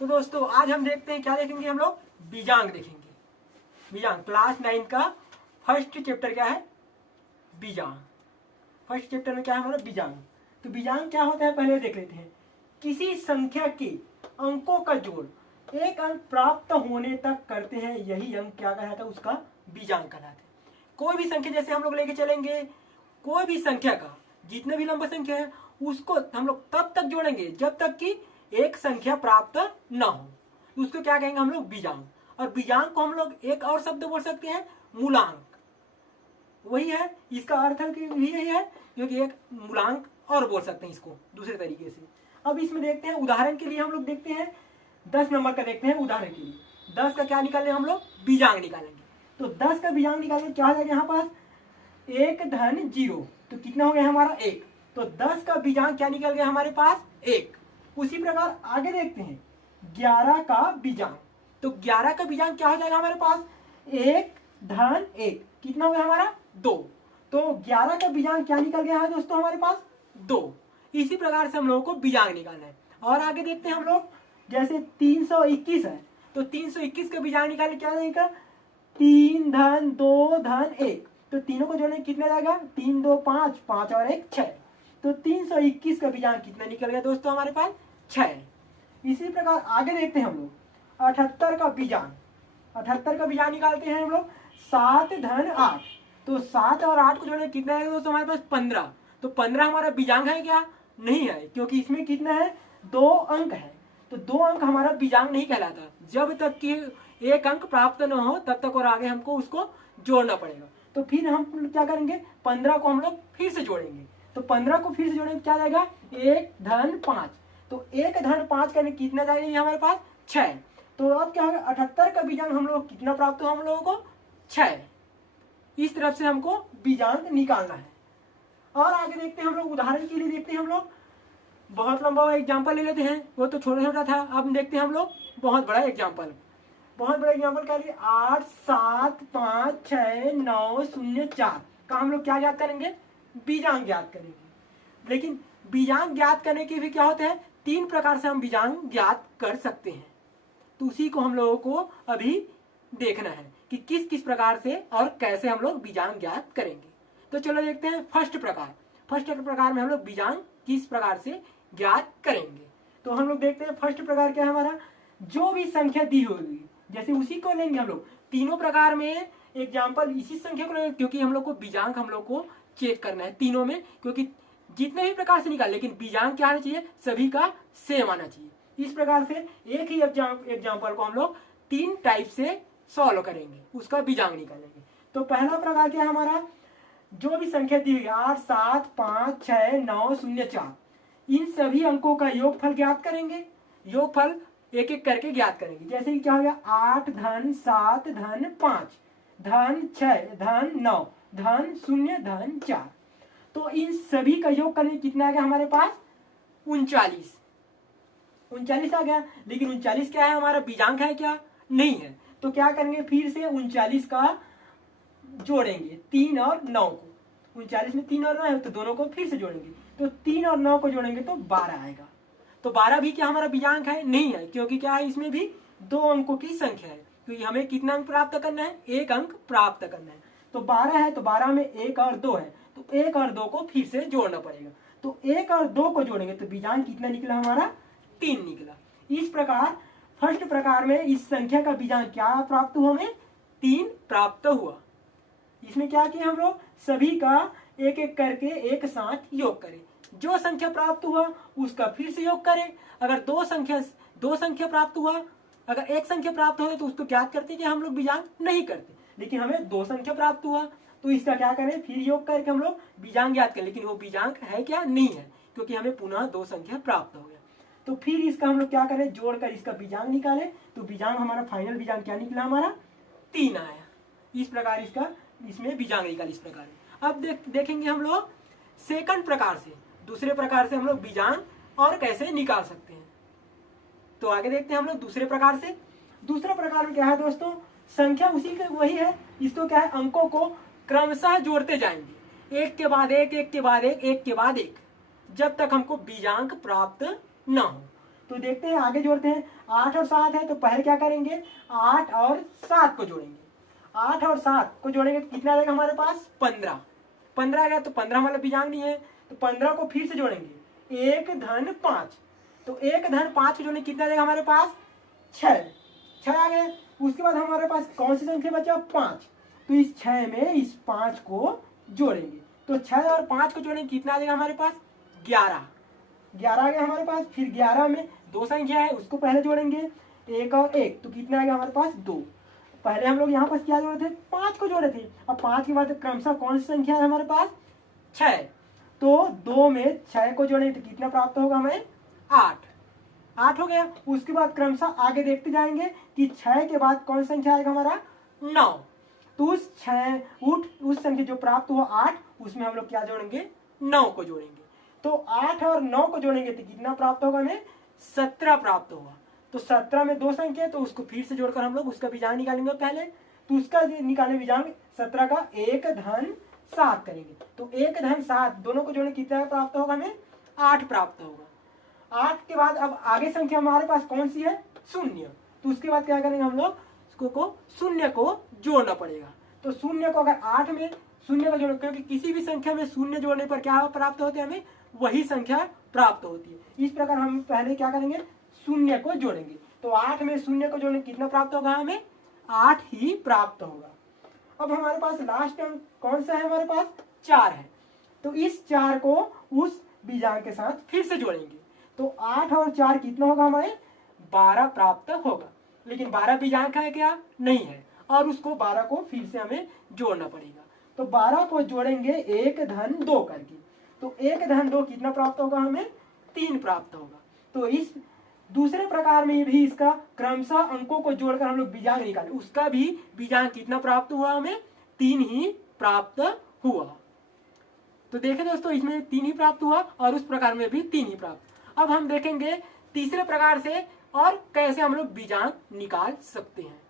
तो दोस्तों आज हम देखते हैं, क्या देखेंगे हम लोग, बीजांग देखेंगे। बीजांग क्लास 9 का फर्स्ट चैप्टर क्या है, बीजांग। फर्स्ट चैप्टर में क्या है हमारा, बीजांग। तो बीजांग क्या होता है पहले देख लेते हैं। किसी संख्या के अंकों का जोड़ एक अंक प्राप्त होने तक करते हैं, यही अंक क्या कहलाता है, उसका बीजांग कहलाता है। कोई भी संख्या जैसे हम लोग लेके चलेंगे, कोई भी संख्या का जितने भी लंबा संख्या है उसको हम लोग तब तक जोड़ेंगे जब तक कि एक संख्या प्राप्त ना हो। उसको क्या कहेंगे हम लोग, बीजांग। और बीजांग को हम लोग एक और शब्द बोल सकते हैं, मूलांक। वही है, इसका अर्थ भी यही है, क्योंकि एक मूलांक और बोल सकते हैं इसको दूसरे तरीके से। अब इसमें देखते हैं, उदाहरण के लिए हम लोग देखते हैं 10 नंबर का देखते हैं। उदाहरण के लिए 10 का क्या निकालेंगे हम लोग, बीजांग निकालेंगे। तो 10 का बीजांग निकालेंगे, क्या हो जाएगा यहाँ पास 1 धन 0, तो कितना हो गया हमारा 1। तो 10 का बीजांग क्या निकल गया हमारे पास, 1। उसी प्रकार आगे देखते हैं 11 का बीजांग। तो 11 का बीजांग क्या हो जाएगा हमारे पास, 1 धन 1, कितना हो गया हमारा 2। तो 11 का बीजांग क्या निकल गया है दोस्तों हमारे पास, 2। इसी प्रकार से हम लोगों को बीजांग निकालना है। और आगे देखते हैं हम लोग, जैसे 321 है, तो 321 का बीजांग निकालने क्या जाएगा, 3 धन 2 धन 1। तो तीनों को जोड़ने कितना जाएगा, 3 2 5, 5 और 1 6। तो 321 का बीजांग कितना निकल गया दोस्तों हमारे पास, 6। इसी प्रकार आगे देखते हैं हम लोग 78 का बीजांग। 78 का बीजांग निकालते हैं हम लोग, 7 धन 8। तो 7 और 8 को जोड़ने कितना है दोस्तों हमारे पास, 15। तो 15 हमारा बीजांग है क्या, नहीं है, क्योंकि इसमें कितना है, 2 अंक है। तो 2 अंक हमारा बीजांग नहीं कहलाता। जब तक कि एक अंक प्राप्त न हो तब तक और आगे हमको उसको जोड़ना पड़ेगा। तो फिर हम क्या करेंगे, 15 को हम लोग फिर से जोड़ेंगे। तो 15 को फिर से जोड़ेंगे, क्या जाएगा, 1 धन 5। तो 1 धन 5 करने कितना जाएगा हमारे पास, 6। तो अब क्या होगा, 78 का बीजांग हम लोग कितना प्राप्त हो हम लोगों को, 6। इस तरफ से हमको बीजांग निकालना है। और आगे देखते हैं हम लोग, उदाहरण के लिए देखते हैं हम लोग, बहुत लंबा एग्जाम्पल ले लेते हैं, वो तो छोटा छोटा था। अब देखते हैं हम लोग बहुत बड़ा एग्जाम्पल। बहुत बड़ा एग्जाम्पल क्या लिए, 8 7 5 6 9 0 4 का हम लोग क्या ज्ञात करेंगे, बीजांग ज्ञात करेंगे। लेकिन बीजांग ज्ञात करने के भी क्या होते हैं, 3 प्रकार से हम बीजांग ज्ञात कर सकते हैं। तो उसी को हम लोगों को अभी देखना है कि किस किस प्रकार से और कैसे हम लोग बीजांग ज्ञात करेंगे। तो चलो देखते हैं फर्स्ट प्रकार। फर्स्ट प्रकार में हम लोग बीजांग किस प्रकार से ज्ञात करेंगे। तो हम लोग देखते हैं फर्स्ट प्रकार क्या है हमारा, जो भी संख्या दी होगी जैसे उसी को लेंगे हम लोग। तीनों प्रकार में एग्जाम्पल इसी संख्या को लेंगे, क्योंकि हम लोग को बीजांग हम लोग को चेक करना है तीनों में, क्योंकि जितने भी प्रकार से निकाल, लेकिन बीजांग क्या आना चाहिए, सभी का सेम आना चाहिए। इस प्रकार से एक ही एग्जाम्पल को हम लोग 3 टाइप से सॉल्व करेंगे, उसका बीजांग निकालेंगे। तो पहला प्रकार क्या है हमारा, जो भी संख्या दी हुई 8 7 5 6 9 0 4, इन सभी अंकों का योगफल ज्ञात करेंगे। योगफल एक एक करके ज्ञात करेंगे। जैसे कि क्या हो गया, 8 धन 7 धन 5 धन 6 धन 9 धन 0 धन 4। तो इन सभी का योग करने कितना आ गया हमारे पास, 39। 39 आ गया। लेकिन 39 क्या है हमारा, बीजांग है क्या, नहीं है। तो क्या करेंगे, फिर से 39 का जोड़ेंगे 3 और 9 को। 39 में 3 और 9 है, तो दोनों को फिर से जोड़ेंगे। तो 3 और 9 को जोड़ेंगे तो 12 आएगा। तो 12 भी क्या हमारा बीजांग है, नहीं है, क्योंकि क्या है, इसमें भी 2 अंकों की संख्या है। तो हमें कितना अंक प्राप्त करना है, 1 अंक प्राप्त करना है। तो 12 है, तो 12 में 1 और 2 है, तो 1 और 2 को फिर से जोड़ना पड़ेगा। तो 1 और 2 को जोड़ेंगे तो बीजांग कितना निकला हमारा, 3 निकला। इस प्रकार फर्स्ट प्रकार में इस संख्या का बीजांग क्या प्राप्त हुआ, हमें 3 प्राप्त हुआ। इसमें क्या किया हम लोग, सभी का एक एक करके एक साथ योग करें। जो संख्या प्राप्त हुआ उसका फिर से योग करें। अगर दो संख्या प्राप्त हुआ, अगर एक संख्या प्राप्त हो तो उसको ज्ञात करते कि हम लोग बीजांग नहीं करते। लेकिन हमें 2 संख्या प्राप्त हुआ तो इसका क्या करें, फिर योग करके हम लोग बीजांग ज्ञात करें। लेकिन वो बीजांग है क्या, नहीं है, क्योंकि हमें पुनः 2 संख्या प्राप्त हो गया। तो फिर इसका हम लोग क्या करें, जोड़कर इसका बीजांग निकालें। तो बीजांग हमारा फाइनल बीजांग क्या निकला हमारा, 3 आया। इस प्रकार इसका इसमें बीजांग निकाल। इस प्रकार अब देखेंगे हम लोग सेकंड प्रकार से, दूसरे प्रकार से हम लोग बीजांग और कैसे निकाल सकते हैं। तो आगे देखते हैं हम लोग दूसरे प्रकार से। दूसरा प्रकार में क्या है दोस्तों, संख्या उसी के वही है, इसको क्या है, अंकों को क्रमशः जोड़ते जाएंगे, एक के बाद एक, एक के बाद एक, एक के बाद एक, जब तक हमको बीजांक प्राप्त ना हो। तो देखते हैं आगे जोड़ते हैं। 8 और 7 है तो पहले क्या करेंगे, 8 और 7 को जोड़ेंगे। 8 और 7 को जोड़ेंगे तो कितना आ जाएगा हमारे पास, 15। 15 आ गया तो 15 हमारा बीजांग नहीं है, तो 15 को फिर से जोड़ेंगे, 1 धन 5। तो 1 धन 5 को जोड़ने कितना आ जाएगा हमारे पास, 6 आ गया। उसके बाद हमारे पास कौन सी संख्या बचा, 5। तो इस 6 में इस 5 को जोड़ेंगे, तो 6 और 5 को जोड़ेंगे कितना आ जाएगा हमारे पास, 11 आ गया हमारे पास। फिर 11 में 2 संख्या है, उसको पहले जोड़ेंगे, 1 और 1 तो कितना आ गया हमारे पास, 2। पहले हम लोग यहाँ पर क्या जोड़े थे, 5 को जोड़े थे। अब 5 के बाद क्रमशः कौन सी संख्या है हमारे पास, 6। तो 2 में 6 को जोड़ेंगे तो कितना प्राप्त होगा हमें, 8 हो गया। उसके बाद क्रमशः आगे देखते जाएंगे कि 6 के बाद कौन सी संख्या आएगा हमारा, 9। तो उस संख्या जो प्राप्त हुआ 8, उसमें हम लोग क्या जोड़ेंगे, 9 को जोड़ेंगे। तो 8 और 9 को जोड़ेंगे तो कितना प्राप्त होगा हमें, 17 प्राप्त होगा। तो 17 में 2 संख्या है तो उसको फिर से जोड़कर हम लोग उसका बीजांग निकालेंगे पहले। तो उसका निकालेंगे बीजांग 17 का 1 धन 7 करेंगे। तो 1 धन 7 दोनों को जोड़ने कितना प्राप्त होगा हमें, 8 प्राप्त होगा। 8 के बाद अब आगे संख्या हमारे पास कौन सी है, 0। तो उसके बाद क्या करेंगे हम लोग, उसको शून्य को जोड़ना पड़ेगा। तो शून्य को अगर 8 में शून्य का जोड़, क्योंकि किसी भी संख्या में शून्य जोड़ने पर क्या प्राप्त होते हैं, हमें वही संख्या प्राप्त होती है। इस प्रकार हम पहले क्या करेंगे, शून्य को जोड़ेंगे। तो 8 में शून्य को जोड़ने कितना प्राप्त होगा हमें, 8 ही प्राप्त होगा। अब हमारे पास लास्ट टर्म कौन सा है, हमारे पास 4 है। तो इस 4 को उस बीजांग के साथ फिर से जोड़ेंगे। तो 8 और 4 कितना होगा हमारे, 12 प्राप्त होगा। लेकिन 12 बीजांग का है क्या, नहीं है, और उसको 12 को फिर से हमें जोड़ना पड़ेगा। तो 12 को जोड़ेंगे 1 धन 2 करके। तो 1 धन 2 कितना प्राप्त होगा हमें, 3 प्राप्त होगा। तो इस दूसरे प्रकार में भी इसका क्रमशः अंकों को जोड़कर हम लोग बीजांग निकाले, उसका भी बीजांग कितना प्राप्त हुआ हमें, 3 ही प्राप्त हुआ। तो देखें दोस्तों, इसमें 3 ही प्राप्त हुआ और उस प्रकार में भी 3 ही प्राप्त। अब हम देखेंगे तीसरे प्रकार से और कैसे हम लोग बीजांग निकाल सकते हैं।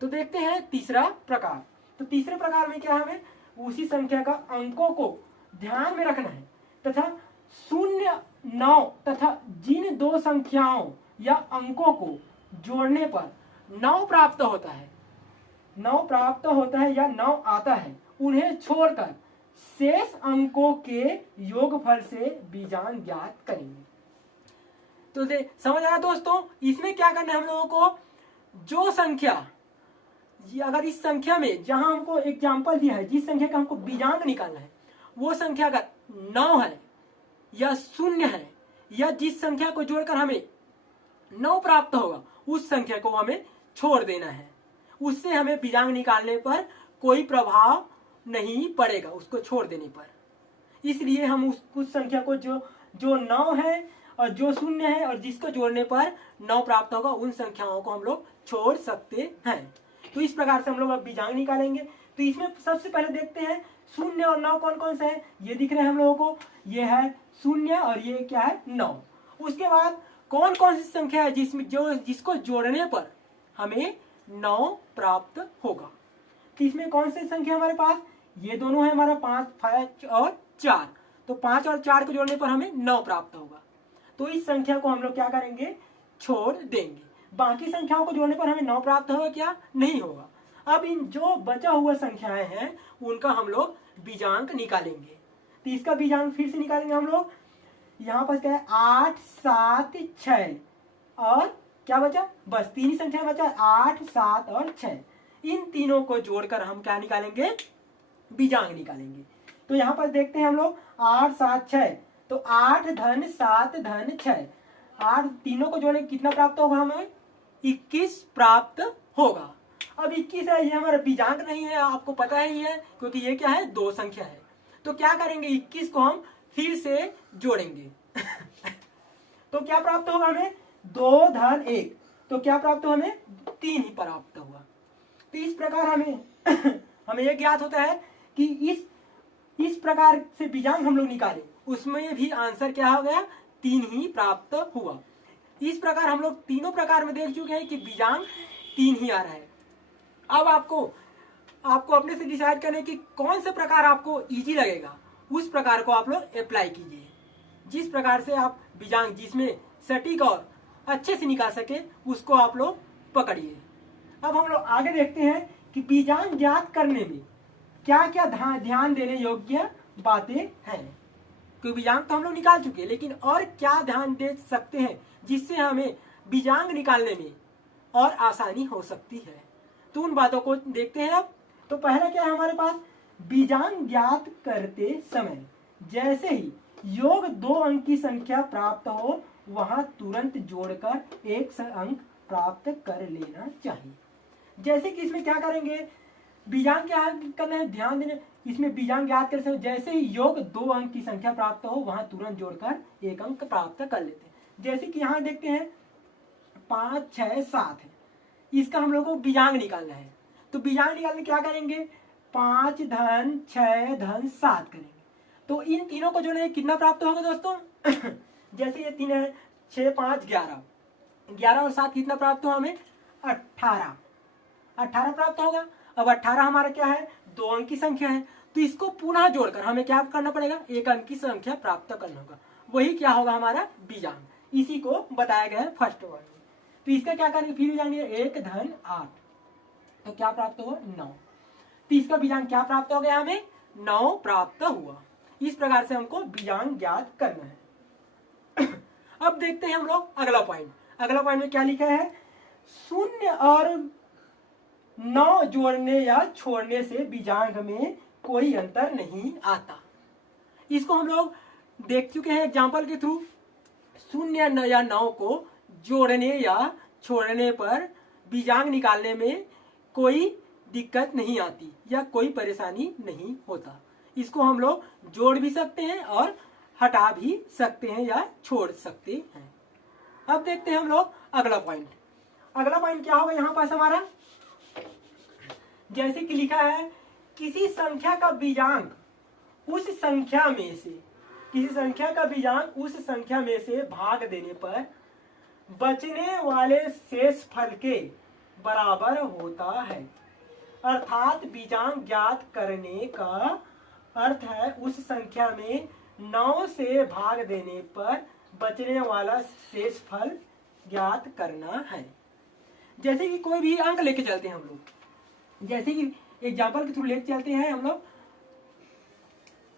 तो देखते हैं तीसरा प्रकार। तो तीसरे प्रकार में क्या, हमें उसी संख्या का अंकों को ध्यान में रखना है तथा 0, 9 तथा जिन 2 संख्याओं या अंकों को जोड़ने पर 9 प्राप्त होता है, 9 प्राप्त होता है या 9 आता है, उन्हें छोड़कर शेष अंकों के योगफल से बीजांग ज्ञात करेंगे। तो समझ आया दोस्तों, इसमें क्या करना है हम लोगों को, जो संख्या, अगर इस संख्या में जहां हमको एग्जाम्पल दिया है, जिस संख्या का हमको बीजांग निकालना है, वो संख्या अगर 9 है या 0 है या जिस संख्या को जोड़कर हमें 9 प्राप्त होगा, उस संख्या को हमें छोड़ देना है। उससे हमें बीजांग निकालने पर कोई प्रभाव नहीं पड़ेगा, उसको छोड़ देने पर। इसलिए हम उस संख्या को जो 9 है और जो 0 है और जिसको जोड़ने पर 9 प्राप्त होगा, उन संख्याओं को हम लोग छोड़ सकते हैं। तो इस प्रकार से हम लोग अब बीजांग निकालेंगे। तो इसमें सबसे पहले देखते हैं 0 और 9 कौन कौन सा है, ये दिख रहे हैं हम लोगों को, ये है 0 और ये क्या है, 9। उसके बाद कौन कौन सी संख्या है जिसको जोड़ने पर हमें 9 प्राप्त होगा। तो इसमें कौन सी संख्या हमारे पास, ये दोनों है हमारा 5 और 4। तो 5 और 4 को जोड़ने पर हमें 9 प्राप्त होगा। तो इस संख्या को हम लोग क्या करेंगे, छोड़ देंगे। बाकी संख्याओं को जोड़ने पर हमें 9 प्राप्त होगा क्या, नहीं होगा। अब इन जो बचा हुआ संख्याएं हैं उनका हम लोग बीजांग निकालेंगे। तो इसका बीजांग फिर से निकालेंगे हम लोग। यहाँ पर क्या है, 8, 7, 6 और क्या बचा, बस 3 ही संख्या बचा, 8, 7 और 6। इन तीनों को जोड़कर हम क्या निकालेंगे, बीजांग निकालेंगे। तो यहाँ पर देखते हैं हम लोग 8, 7, 6। तो 8 धन 7 धन 6, 8 तीनों को जोड़े कितना प्राप्त होगा हमें, 21 प्राप्त होगा। अब 21 है, ये हमारा बीजांग नहीं है, आपको पता ही है, क्योंकि ये क्या है, 2 संख्या है। तो क्या करेंगे, 21 को हम फिर से जोड़ेंगे। तो क्या प्राप्त होगा हमें, 2 धन 1। तो क्या प्राप्त हुआ हमें, 3 ही प्राप्त हुआ। तो इस प्रकार हमें यह ज्ञात होता है कि इस प्रकार से बीजांग हम लोग निकाले, उसमें भी आंसर क्या हो गया, 3 ही प्राप्त हुआ। इस प्रकार हम लोग तीनों प्रकार में देख चुके हैं कि बीजांग 3 ही आ रहा है। अब आपको अपने से डिसाइड करने की कौन से प्रकार आपको इजी लगेगा, उस प्रकार को आप लोग अप्लाई कीजिए। जिस प्रकार से आप बीजांग, जिसमें सटीक और अच्छे से निकाल सके उसको आप लोग पकड़िए। अब हम लोग आगे देखते हैं कि बीजांग ज्ञात करने में क्या क्या ध्यान देने योग्य बातें हैं। क्योंकि बीजांग तो हम लोग निकाल चुके हैं, लेकिन और क्या ध्यान दे सकते हैं जिससे हमें बीजांग निकालने में और आसानी हो सकती है। तो उन बातों को देखते हैं अब। तो पहला क्या है हमारे पास, बीजांग ज्ञात करते समय जैसे ही योग 2 अंक की संख्या प्राप्त हो वहां तुरंत जोड़कर 1 अंक प्राप्त कर लेना चाहिए। जैसे कि इसमें क्या करेंगे, बीजांग क्या करना है, ध्यान देना। इसमें बीजांग ज्ञात करते समय जैसे ही योग 2 अंक की संख्या प्राप्त हो वहां तुरंत जोड़कर 1 अंक प्राप्त कर लेते हैं। जैसे कि यहाँ देखते हैं 5 6 7 है, इसका हम लोग को बीजांग निकालना है। तो बीजांग निकालने क्या करेंगे, 5 धन 6 धन 7 करेंगे। तो इन तीनों को जोड़ने कितना प्राप्त होगा दोस्तों जैसे ये 3 है, 6 5 11, 11 और 7 कितना प्राप्त हुआ हमें, 18 प्राप्त होगा। अब 18 हमारा क्या है, 2 अंक की संख्या है। तो इसको पुनः जोड़कर हमें क्या करना पड़ेगा, 1 अंक की संख्या प्राप्त करना होगा। वही क्या होगा हमारा बीजांग, इसी को बताया गया है फर्स्ट वर्ड में। तो इसका क्या करेंगे, फिर जाएंगे 1 धन 8, तो क्या प्राप्त हुआ 9। तो इसका बीजांग क्या प्राप्त हो गया, हमें 9 प्राप्त हुआ। इस प्रकार से हमको बीजांग ज्ञात करना है। अब देखते हैं हम लोग अगला पॉइंट। अगला पॉइंट में क्या लिखा है, 0 और 9 जोड़ने या छोड़ने से बीजांग में कोई अंतर नहीं आता। इसको हम लोग देख चुके हैं एग्जाम्पल के थ्रू। 0 या 9 को जोड़ने या छोड़ने पर बीजांग निकालने में कोई दिक्कत नहीं आती या कोई परेशानी नहीं होता। इसको हम लोग जोड़ भी सकते हैं और हटा भी सकते हैं या छोड़ सकते हैं। अब देखते हैं हम लोग अगला पॉइंट। अगला पॉइंट क्या होगा यहाँ पास हमारा, जैसे कि लिखा है किसी संख्या का बीजांग उस संख्या में से, किसी संख्या का बीजांग उस संख्या में से भाग देने पर बचने वाले शेष फल के बराबर होता है। अर्थात बीजांग ज्ञात करने का अर्थ है उस संख्या में 9 से भाग देने पर बचने वाला शेष फल ज्ञात करना है। जैसे कि कोई भी अंक लेके चलते हैं हम लोग, जैसे कि एग्जाम्पल के थ्रू लेके चलते हैं हम लोग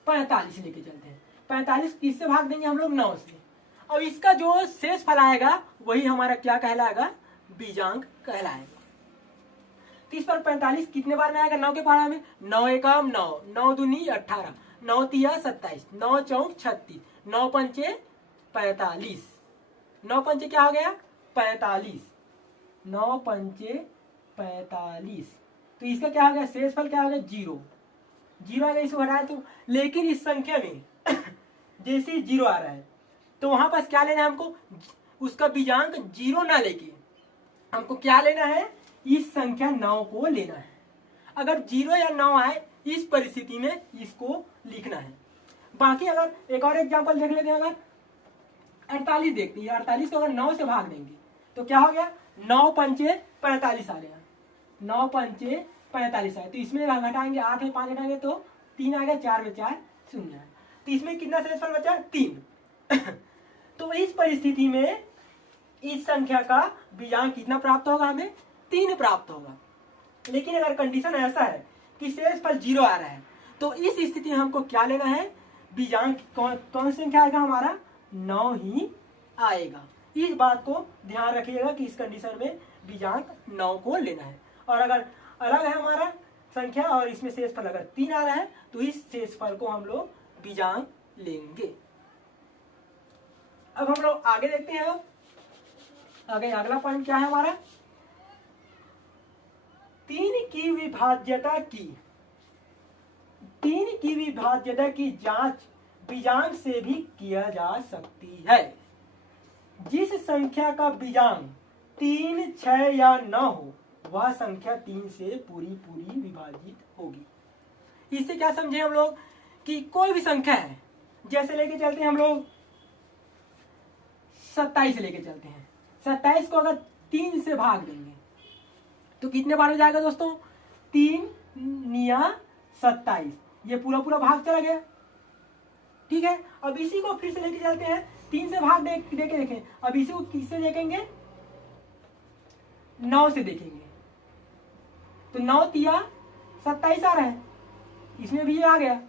45 लेके चलते हैं। 45 किससे भाग देंगे हम लोग, 9 से। अब इसका जो शेष फल आएगा वही हमारा क्या कहलाएगा, बीजांग कहलाएगा। तो इस पर 45 कितने बार में आएगा, 9 के पहाड़ा में 9 एकम 9, 9 दूनी 18, 9 तिया 27, 9 चौक 36, 9 पंचे 45, 9 पंचे क्या हो गया 45, 9 पंचे 45। तो इसका क्या हो गया, शेष फल क्या हो गया 0, 0 आ गया, इसको हटाया। तो लेकिन इस संख्या में जैसे ही 0 आ रहा है तो वहां पास क्या लेना है हमको, उसका बीजांक 0 ना लेके हमको क्या लेना है, इस संख्या 9 को लेना है। अगर 0 या 9 आए इस परिस्थिति में इसको लिखना है। बाकी अगर एक और एग्जांपल देख लेते हैं, अगर 48 देखते हैं, 48 को अगर 9 से भाग देंगे तो क्या हो गया, 9 पंचे 45 आ गया, 9 पंचे 45 आया। तो इसमें घटाएंगे 8 में 5 घटाएंगे तो 3 आ गया, 4 में 4 0। तो इसमें कितना शेषफल बचा, 3। तो इस परिस्थिति में इस संख्या का बीजांक कितना प्राप्त होगा, हमें 3 प्राप्त होगा। लेकिन अगर कंडीशन ऐसा है कि शेषफल 0 आ रहा है तो इस स्थिति में हमको क्या लेना है, बीजांक कौन सी संख्या आएगा, हमारा 9 ही आएगा। इस बात को ध्यान रखिएगा कि इस कंडीशन में बीजांक 9 को लेना है। और अगर अलग है हमारा संख्या और इसमें शेषफल अगर 3 आ रहा है तो इस शेषफल को हम लोग बीजांक लेंगे। अब हम लोग आगे देखते हैं। अब आगे अगला पॉइंट क्या है हमारा, 3 की विभाज्यता की जांच बीजांक से भी किया जा सकती है। जिस संख्या का बीजांक 3, 6 या 9 हो वह संख्या 3 से पूरी विभाजित होगी। इससे क्या समझे हम लोग कि कोई भी संख्या है, जैसे लेके चलते हैं हम लोग 27 लेके चलते हैं, 27 को अगर 3 से भाग देंगे तो कितने बार हो जाएगा दोस्तों, 3 निया 27, ये पूरा भाग चला गया। ठीक है, अब इसी को फिर से लेके चलते हैं 3 से भाग दे के देखें। अब इसे किससे देखेंगे, 9 से देखेंगे। तो 9 तिया 27 आ रहा है, इसमें भी ये आ गया,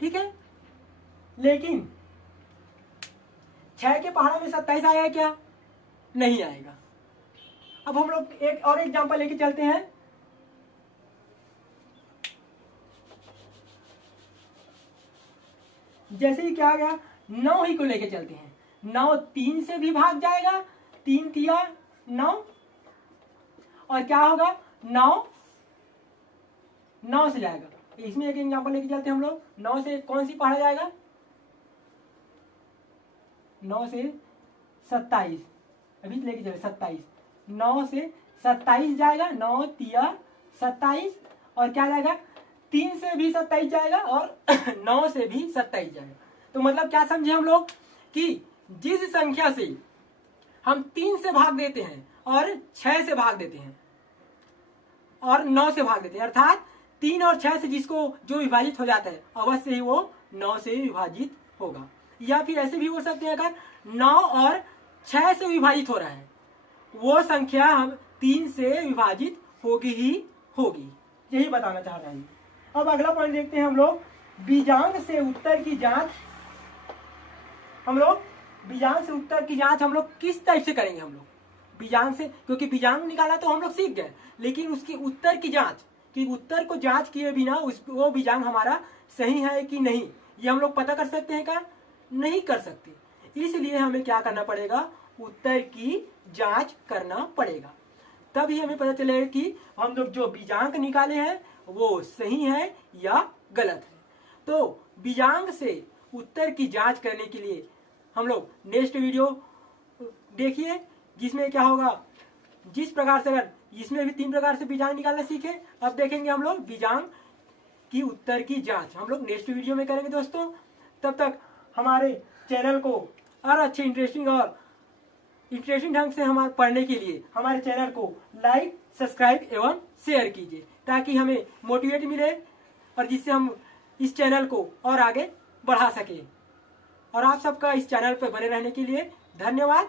ठीक है। लेकिन 6 के पहाड़ा में 27 आया क्या, नहीं आएगा। अब हम लोग एक और एग्जांपल लेके चलते हैं। जैसे ही क्या आ गया, 9 ही को लेके चलते हैं। 9 3 से भी भाग जाएगा, 3 तिया 9, और क्या होगा, 9 से जाएगा। इसमें एक एग्जांपल लेके चलते हैं हम लोग। 9 से कौन सी पढ़ा जाएगा, 9 से 27, अभी लेके चले 27, 9 से 27 जाएगा, 9 तिया 27, और क्या जाएगा, 3 से भी 27 जाएगा और 9 से भी 27 जाएगा। तो मतलब क्या समझे हम लोग कि जिस संख्या से हम 3 से भाग देते हैं और 6 से भाग देते हैं और 9 से भाग देते हैं, अर्थात 3 और 6 से जिसको जो विभाजित हो जाता है अवश्य ही वो 9 से विभाजित होगा। या फिर ऐसे भी हो सकते हैं, अगर 9 और 6 से विभाजित हो रहा है वो संख्या हम 3 से विभाजित होगी ही होगी, यही बताना चाह रहे हैं। अब अगला पॉइंट देखते हैं हम लोग, बीजांग से उत्तर की जांच। हम लोग बीजांग से उत्तर की जांच हम लोग किस टाइप से करेंगे। हम लोग बीजांग से, क्योंकि बीजांग निकाला तो हम लोग सीख गए, लेकिन उसकी उत्तर की जांच, कि उत्तर को जांच किए बिना वो बीजांग हमारा सही है कि नहीं, ये हम लोग पता कर सकते हैं क्या, नहीं कर सकते। इसलिए हमें क्या करना पड़ेगा, उत्तर की जांच करना पड़ेगा। तभी हमें पता चलेगा कि हम लोग जो बीजांक निकाले हैं वो सही है या गलत है। तो बीजांक से उत्तर की जांच करने के लिए हम लोग नेक्स्ट वीडियो देखिए, जिसमें क्या होगा, जिस प्रकार से, अगर इसमें भी 3 प्रकार से बीजांक निकालना सीखे, अब देखेंगे हम लोग बीजांक की उत्तर की जांच हम लोग नेक्स्ट वीडियो में करेंगे दोस्तों। तब तक हमारे चैनल को और अच्छे इंटरेस्टिंग ढंग से हमारे पढ़ने के लिए हमारे चैनल को लाइक, सब्सक्राइब एवं शेयर कीजिए, ताकि हमें मोटिवेट मिले और जिससे हम इस चैनल को और आगे बढ़ा सके। और आप सबका इस चैनल पर बने रहने के लिए धन्यवाद।